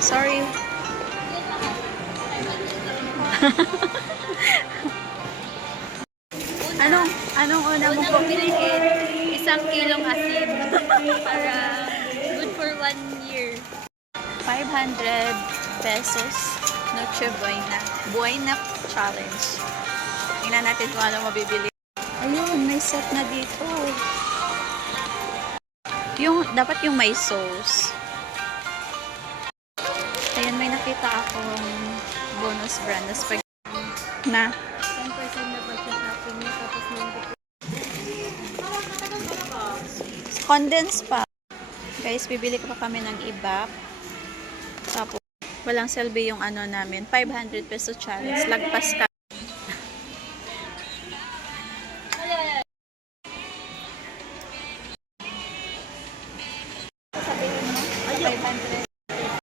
Sorry. Anong una mo po? Bilhin 1 kilong asin para good for 1 year. 500 pesos. Noche Buena. Buena challenge. Tingnan natin kung ano mabibili. Ayun, may set na dito. Dapat yung may sauce. Ayan, may nakita akong bonus brand na spaghetti. Na? 10% na pa sa shopping niya, tapos Condensed pa. Guys, bibili ko pa kami ng iba. Tapos, walang selby yung ano namin. 500 peso challenge. Lagpas ka.